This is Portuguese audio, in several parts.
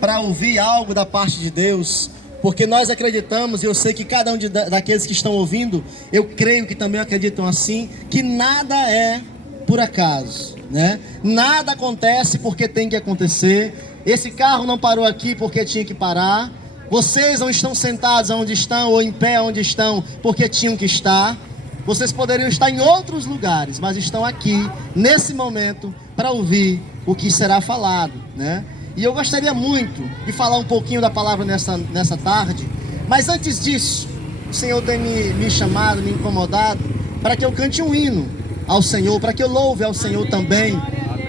para ouvir algo da parte de Deus, porque nós acreditamos, e eu sei que cada um daqueles que estão ouvindo, eu creio que também acreditam assim, que nada é por acaso, né? Nada acontece porque tem que acontecer. Esse carro não parou aqui porque tinha que parar. Vocês não estão sentados onde estão ou em pé onde estão porque tinham que estar. Vocês poderiam estar em outros lugares, mas estão aqui nesse momento para ouvir o que será falado, né? E eu gostaria muito de falar um pouquinho da palavra nessa tarde, mas antes disso, o Senhor tem me chamado, me incomodado, para que eu cante um hino ao Senhor, para que eu louve ao Senhor também.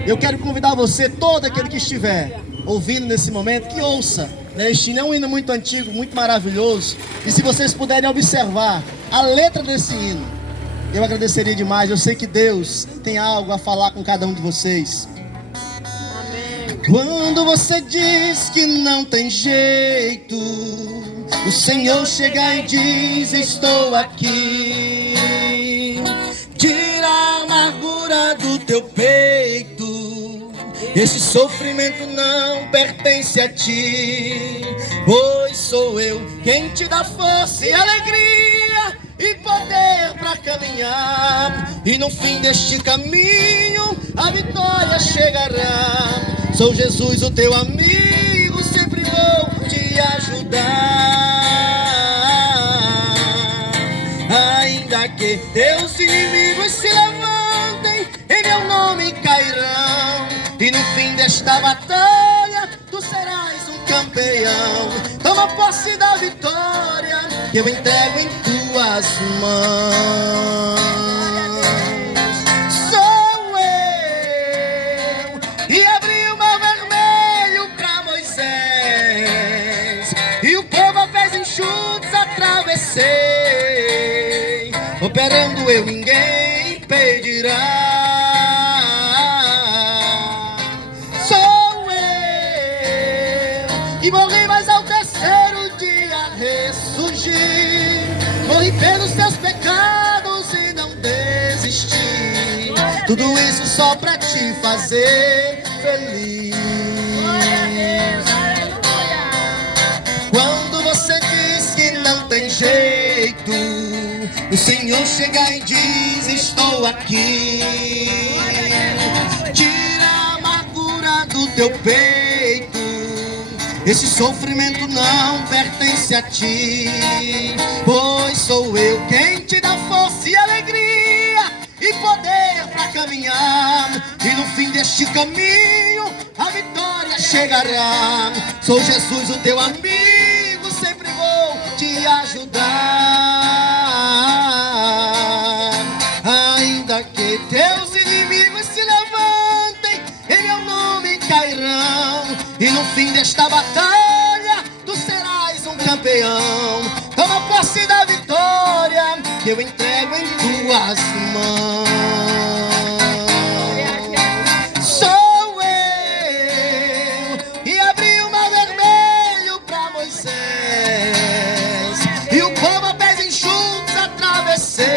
Eu quero convidar você, todo aquele que estiver ouvindo nesse momento, que ouça, né? Este hino é um hino muito antigo, muito maravilhoso, e se vocês puderem observar a letra desse hino, eu agradeceria demais. Eu sei que Deus tem algo a falar com cada um de vocês. Quando você diz que não tem jeito, o Senhor chega e diz: estou aqui. Tira a amargura do teu peito, esse sofrimento não pertence a ti, pois sou eu quem te dá força e alegria e poder para caminhar, e no fim deste caminho a vitória chegará. Sou Jesus, o teu amigo, sempre vou te ajudar. Ainda que teus inimigos se levantem, em meu nome cairão, e no fim desta batalha tu serás um campeão. Toma posse da vitória que eu entrego em tuas mãos. Sou eu e abri o mar vermelho para Moisés, e o povo a pés enxutos atravessei. Operando eu, ninguém impedirá. Sou eu e morri, mas ao terceiro dia ressurgi. Morri pelos teus pecados e não desisti. Tudo isso só pra te fazer feliz. Quando você diz que não tem jeito, o Senhor chega e diz: estou aqui. Tira a amargura do teu peito, esse sofrimento não pertence a ti, pois sou eu quem te dá força e alegria e poder para caminhar, e no fim deste caminho a vitória chegará. Sou Jesus, o teu amigo, sempre vou te ajudar. Ainda que teus inimigos se levantem, em meu nome cairão, e no fim desta batalha tu serás um campeão. Toma posse da vitória que eu entrego em tuas mãos. Sou eu e abri o mar vermelho para Moisés, e o povo a pés enxutos atravessei.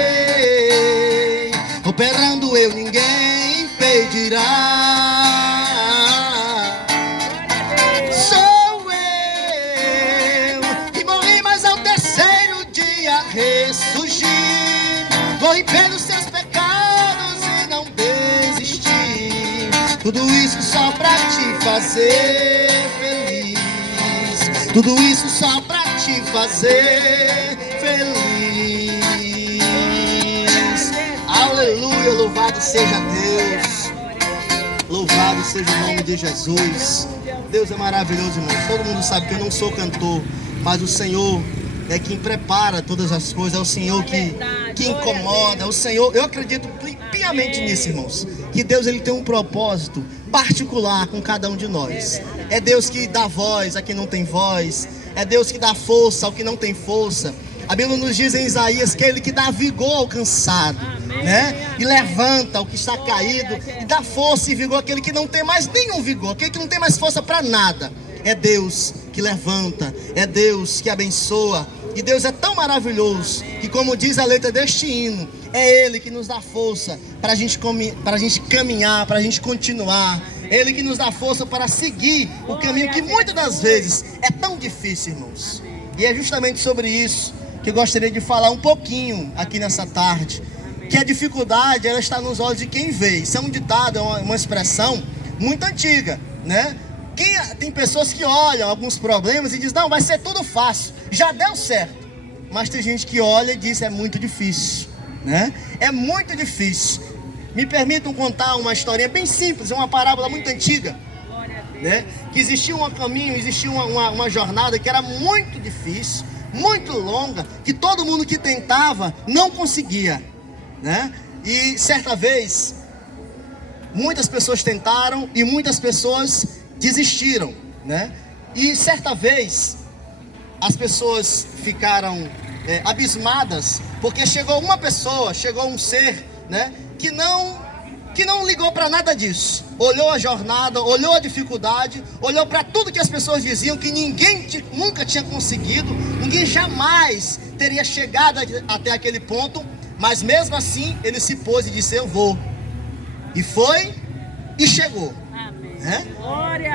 Operando eu, ninguém impedirá. Ressurgi, morri pelos seus pecados e não desisti. Tudo isso só pra te fazer feliz. Tudo isso só pra te fazer feliz. Aleluia, louvado seja Deus. Louvado seja o nome de Jesus. Deus é maravilhoso, irmãos. Todo mundo sabe que eu não sou cantor, mas o Senhor é quem prepara todas as coisas, é o Senhor que incomoda, é o Senhor. Eu acredito piamente nisso, irmãos, que Deus ele tem um propósito particular com cada um de nós. É Deus que dá voz a quem não tem voz, é Deus que dá força ao que não tem força. A Bíblia nos diz em Isaías que é Ele que dá vigor ao cansado, né? E levanta o que está caído, e dá força e vigor àquele que não tem mais nenhum vigor, aquele que não tem mais força para nada. É Deus que levanta, é Deus que abençoa. E Deus é tão maravilhoso que, como diz a letra deste hino, É Ele que nos dá força para a gente caminhar, para a gente continuar. É Ele que nos dá força para seguir o caminho que muitas das vezes é tão difícil, irmãos. E é justamente sobre isso que eu gostaria de falar um pouquinho aqui nessa tarde. Que a dificuldade, ela está nos olhos de quem vê. Isso é um ditado, é uma expressão muito antiga, né? Tem pessoas que olham alguns problemas e dizem, não, vai ser tudo fácil, já deu certo. Mas tem gente que olha e diz, é muito difícil, né? É muito difícil. Me permitam contar uma historinha bem simples, uma parábola muito antiga, né? Que existia um caminho, existia uma jornada que era muito difícil, muito longa, que todo mundo que tentava não conseguia, né? E certa vez, muitas pessoas tentaram e muitas pessoas desistiram, né? E certa vez, as pessoas ficaram abismadas, porque chegou um ser, né, que não ligou para nada disso. Olhou a jornada, olhou a dificuldade, olhou para tudo que as pessoas diziam, que ninguém nunca tinha conseguido, ninguém jamais teria chegado até aquele ponto, mas mesmo assim ele se pôs e disse, eu vou. E foi e chegou. Né?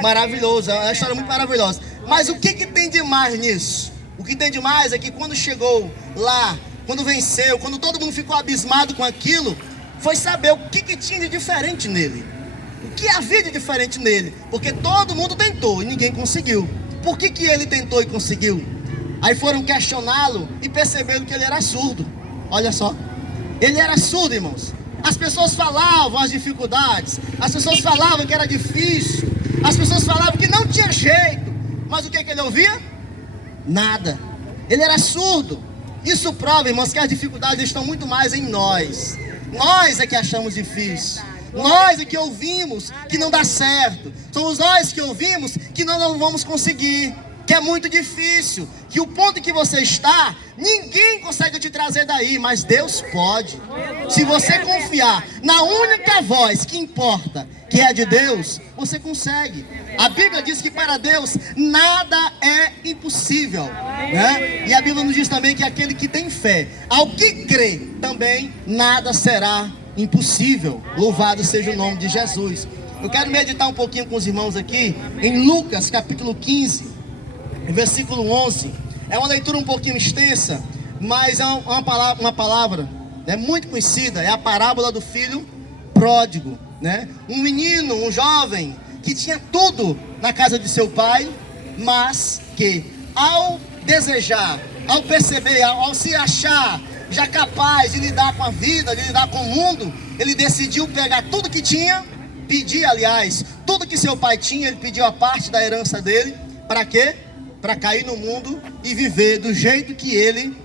Maravilhoso, é uma história muito maravilhosa. Mas o que tem de mais nisso? O que tem de mais é que quando chegou lá, quando venceu, quando todo mundo ficou abismado com aquilo, foi saber o que tinha de diferente nele. O que havia de diferente nele. Porque todo mundo tentou e ninguém conseguiu. Por que ele tentou e conseguiu? Aí foram questioná-lo e perceberam que ele era surdo. Olha só, ele era surdo, irmãos. As pessoas falavam as dificuldades, as pessoas falavam que era difícil, as pessoas falavam que não tinha jeito. Mas o que ele ouvia? Nada. Ele era surdo. Isso prova, irmãos, que as dificuldades estão muito mais em nós. Nós é que achamos difícil. Nós é que ouvimos que não dá certo. Somos nós que ouvimos que não vamos conseguir, que é muito difícil, que o ponto em que você está, ninguém consegue te trazer daí, mas Deus pode. Se você confiar na única voz que importa, que é de Deus, você consegue. A Bíblia diz que para Deus nada é impossível, né? E a Bíblia nos diz também que aquele que tem fé, ao que crê, também nada será impossível. Louvado seja o nome de Jesus. Eu quero meditar um pouquinho com os irmãos aqui em Lucas capítulo 15, versículo 11. É uma leitura um pouquinho extensa, mas é uma palavra muito conhecida. É a parábola do filho pródigo, né? Um menino, um jovem que tinha tudo na casa de seu pai, mas que ao desejar, ao perceber, ao se achar já capaz de lidar com a vida, de lidar com o mundo, ele decidiu pegar tudo que tinha, pedir, aliás, tudo que seu pai tinha, ele pediu a parte da herança dele. Para quê? Para cair no mundo e viver do jeito que ele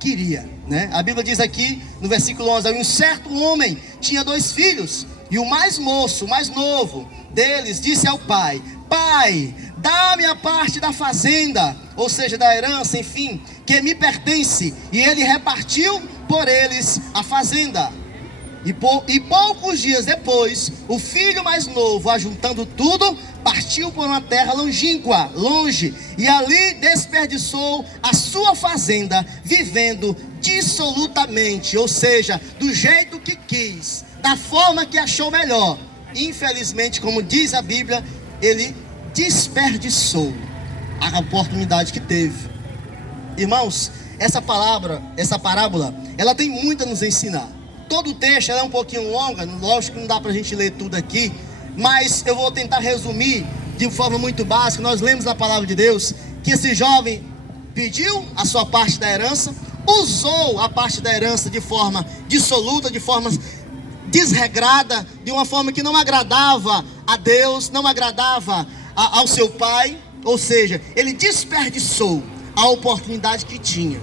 queria, né? A Bíblia diz aqui no versículo 11, um certo homem tinha 2 filhos, e o mais moço, o mais novo deles, disse ao pai, pai, dá-me a parte da fazenda, ou seja, da herança, enfim, que me pertence. E ele repartiu por eles a fazenda. E poucos dias depois, o filho mais novo, ajuntando tudo, partiu por uma terra longínqua, longe, e ali desperdiçou a sua fazenda, vivendo dissolutamente, ou seja, do jeito que quis, da forma que achou melhor. Infelizmente, como diz a Bíblia, ele desperdiçou a oportunidade que teve. Irmãos, essa parábola, ela tem muito a nos ensinar. Todo o texto ela é um pouquinho longa, lógico que não dá para a gente ler tudo aqui, mas eu vou tentar resumir de forma muito básica. Nós lemos na palavra de Deus que esse jovem pediu a sua parte da herança, usou a parte da herança de forma dissoluta, de forma desregrada, de uma forma que não agradava a Deus, não agradava ao seu pai, ou seja, ele desperdiçou a oportunidade que tinha.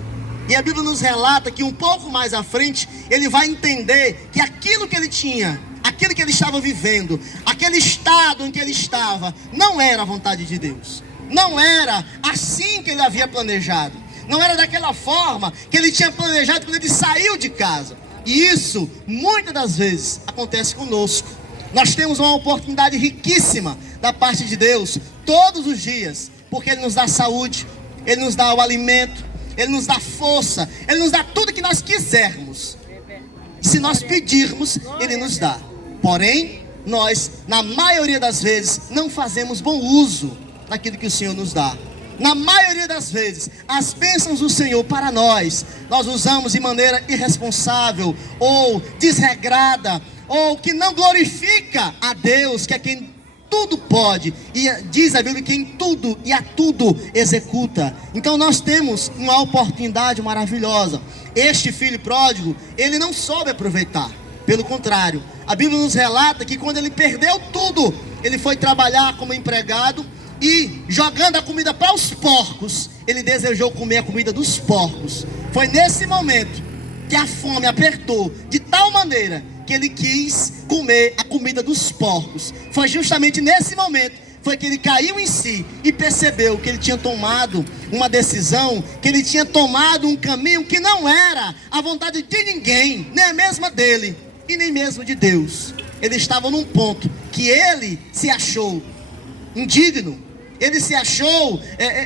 E a Bíblia nos relata que um pouco mais à frente, ele vai entender que aquilo que ele tinha, aquilo que ele estava vivendo, aquele estado em que ele estava, não era a vontade de Deus. Não era assim que ele havia planejado. Não era daquela forma que ele tinha planejado quando ele saiu de casa. E isso, muitas das vezes, acontece conosco. Nós temos uma oportunidade riquíssima da parte de Deus, todos os dias, porque Ele nos dá saúde, Ele nos dá o alimento, Ele nos dá força, Ele nos dá tudo que nós quisermos. Se nós pedirmos, Ele nos dá. Porém, nós, na maioria das vezes, não fazemos bom uso daquilo que o Senhor nos dá. Na maioria das vezes, as bênçãos do Senhor para nós usamos de maneira irresponsável, ou desregrada, ou que não glorifica a Deus, que é quem tudo pode, e diz a Bíblia que em tudo e a tudo executa. Então nós temos uma oportunidade maravilhosa. Este filho pródigo, ele não soube aproveitar. Pelo contrário, a Bíblia nos relata que quando ele perdeu tudo, ele foi trabalhar como empregado, e jogando a comida para os porcos, ele desejou comer a comida dos porcos. Foi nesse momento que a fome apertou de tal maneira que ele quis comer a comida dos porcos. Foi justamente nesse momento foi que ele caiu em si e percebeu que ele tinha tomado uma decisão, que ele tinha tomado um caminho que não era a vontade de ninguém, nem mesmo dele e nem mesmo de Deus. Ele estava num ponto que ele se achou indigno. Ele se achou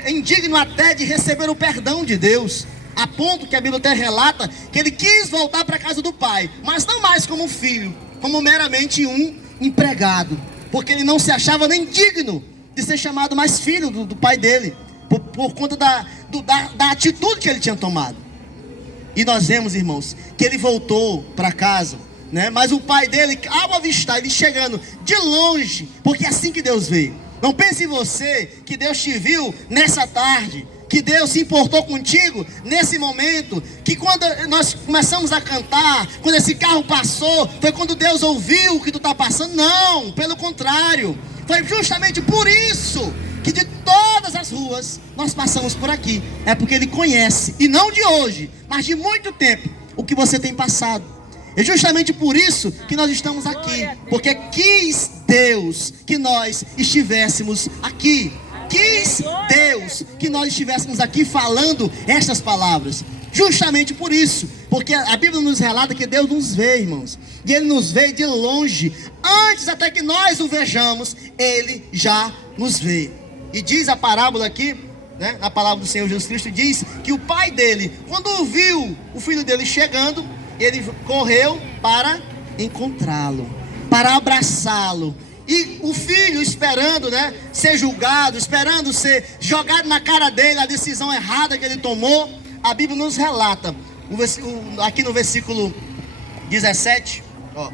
indigno até de receber o perdão de Deus, a ponto que a Bíblia até relata que ele quis voltar para a casa do pai, mas não mais como filho, como meramente um empregado, porque ele não se achava nem digno de ser chamado mais filho do pai dele, por conta da atitude que ele tinha tomado. E nós vemos, irmãos, que ele voltou para casa, né? Mas o pai dele, ao avistar ele chegando de longe, porque é assim que Deus vê. Não pense em você que Deus te viu nessa tarde, que Deus se importou contigo nesse momento, que quando nós começamos a cantar, quando esse carro passou, foi quando Deus ouviu o que tu está passando. Não, pelo contrário, foi justamente por isso que de todas as ruas nós passamos por aqui. É porque Ele conhece, e não de hoje, mas de muito tempo, o que você tem passado. É justamente por isso que nós estamos aqui, porque quis Deus que nós estivéssemos aqui. Quis Deus que nós estivéssemos aqui falando estas palavras. Justamente por isso, porque a Bíblia nos relata que Deus nos vê, irmãos, e Ele nos vê de longe. Antes até que nós o vejamos, Ele já nos vê. E diz a parábola aqui, né, na palavra do Senhor Jesus Cristo, diz que o pai dele, quando viu o filho dele chegando, ele correu para encontrá-lo, para abraçá-lo. E o filho esperando, né, ser julgado, esperando ser jogado na cara dele a decisão errada que ele tomou. A Bíblia nos relata, aqui no versículo 17, ó.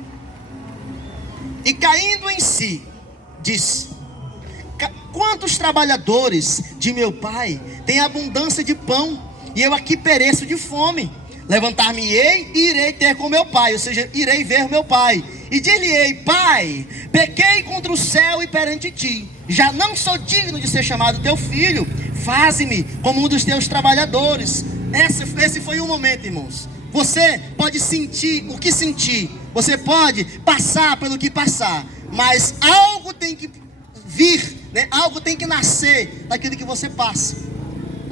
E caindo em si, diz: quantos trabalhadores de meu pai têm abundância de pão, e eu aqui pereço de fome? Levantar-me-ei e irei ter com meu pai, ou seja, irei ver meu pai, e dir-lhe-ei: Pai, pequei contra o céu e perante ti, já não sou digno de ser chamado teu filho, faze-me como um dos teus trabalhadores. Esse foi um momento, irmãos. Você pode sentir o que sentir, você pode passar pelo que passar, mas algo tem que vir, né? Algo tem que nascer daquilo que você passa.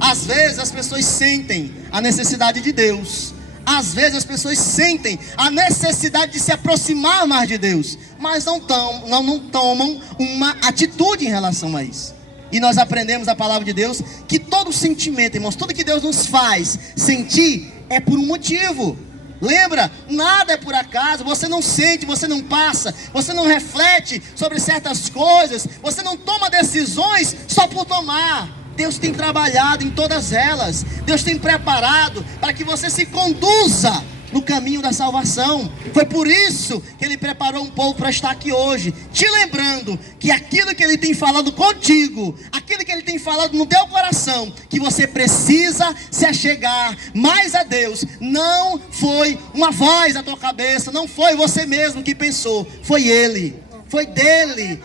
Às vezes as pessoas sentem a necessidade de Deus, às vezes as pessoas sentem a necessidade de se aproximar mais de Deus, mas não tomam uma atitude em relação a isso. E nós aprendemos a palavra de Deus que todo sentimento, irmãos, tudo que Deus nos faz sentir é por um motivo. Lembra? Nada é por acaso. Você não sente, você não passa, você não reflete sobre certas coisas, você não toma decisões só por tomar. Deus tem trabalhado em todas elas. Deus tem preparado para que você se conduza no caminho da salvação. Foi por isso que Ele preparou um povo para estar aqui hoje, te lembrando que aquilo que Ele tem falado contigo, aquilo que Ele tem falado no teu coração, que você precisa se achegar mais a Deus, não foi uma voz na tua cabeça, não foi você mesmo que pensou, foi Ele. Foi dele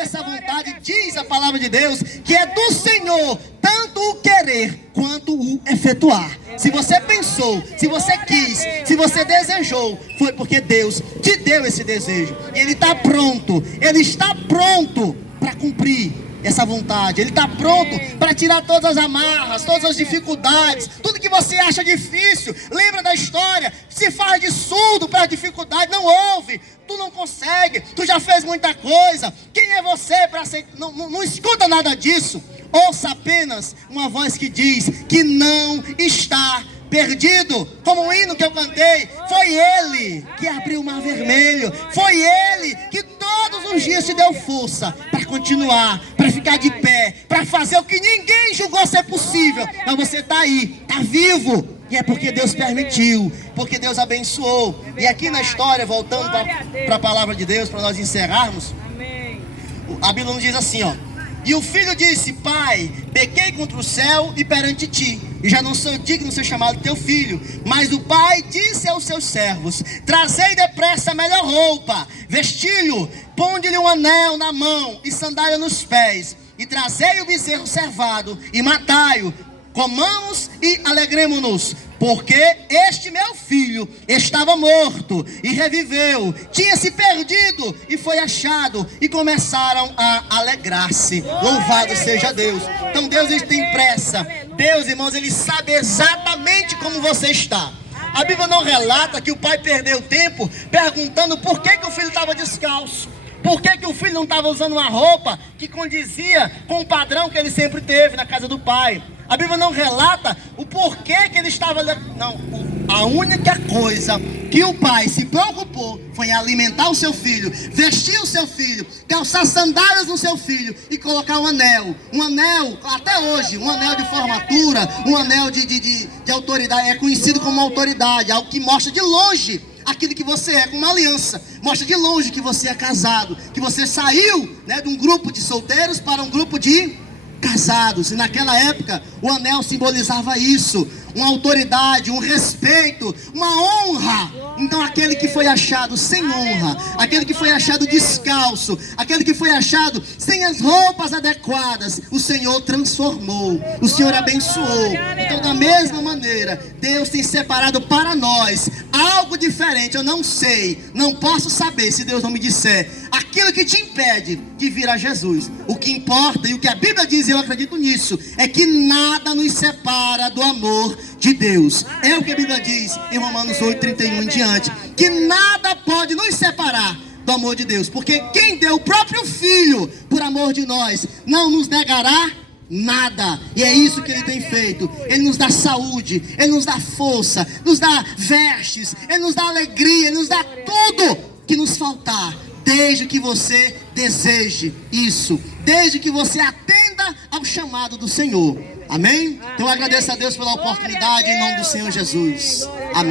essa vontade. Diz a palavra de Deus que é do Senhor tanto o querer quanto o efetuar. Se você pensou, se você quis, se você desejou, foi porque Deus te deu esse desejo. E Ele está pronto, Ele está pronto para cumprir essa vontade. Ele está pronto para tirar todas as amarras, todas as dificuldades, tudo que você acha difícil. Lembra da história? Se faz de surdo para a dificuldade, não ouve, tu não consegue, tu já fez muita coisa. Quem é você para aceitar? Não escuta nada disso. Ouça apenas uma voz que diz que não está perdido, como o hino que eu cantei. Foi Ele que abriu o mar vermelho. Foi Ele que todos os dias te deu força para continuar, para ficar de pé, para fazer o que ninguém julgou ser possível. Mas você está aí, está vivo. E é porque Deus permitiu, porque Deus abençoou. E aqui na história, voltando para a palavra de Deus, para nós encerrarmos, a Bíblia nos diz assim, ó: e o filho disse: pai, pequei contra o céu e perante ti, e já não sou digno de ser chamado teu filho. Mas o pai disse aos seus servos: trazei depressa a melhor roupa, vestilho, ponde-lhe um anel na mão e sandália nos pés, e trazei o bezerro cevado e matai-o. Comamos e alegremo-nos, porque este meu filho estava morto e reviveu, tinha se perdido e foi achado, e começaram a alegrar-se. Louvado seja Deus. Então Deus, ele tem pressa. Deus, irmãos, ele sabe exatamente como você está. A Bíblia não relata que o pai perdeu tempo perguntando por que o filho estava descalço, por que o filho não estava usando uma roupa que condizia com o padrão que ele sempre teve na casa do pai. A Bíblia não relata o porquê que ele estava... Não, a única coisa que o pai se preocupou foi em alimentar o seu filho, vestir o seu filho, calçar sandálias no seu filho e colocar um anel, até hoje, um anel de formatura, um anel de autoridade, é conhecido como autoridade, algo que mostra de longe aquilo que você é, com uma aliança, mostra de longe que você é casado, que você saiu, né, de um grupo de solteiros para um grupo de casados. E naquela época o anel simbolizava isso, uma autoridade, um respeito, uma honra. Então aquele que foi achado sem honra, aquele que foi achado descalço, aquele que foi achado sem as roupas adequadas, o Senhor transformou, o Senhor abençoou. Então da mesma maneira, Deus tem separado para nós algo diferente. Eu não sei, não posso saber se Deus não me disser aquilo que te impede de vir a Jesus. O que importa, e o que a Bíblia diz, e eu acredito nisso, é que nada nos separa do amor de Deus. É o que a Bíblia diz em Romanos 8:31 em diante, que nada pode nos separar do amor de Deus, porque quem deu o próprio Filho por amor de nós não nos negará nada. E é isso que Ele tem feito. Ele nos dá saúde, Ele nos dá força, nos dá vestes, Ele nos dá alegria, Ele nos dá tudo que nos faltar, desde que você deseje isso, desde que você atenda ao chamado do Senhor. Amém? Então eu agradeço a Deus pela oportunidade, em nome do Senhor Jesus. Amém.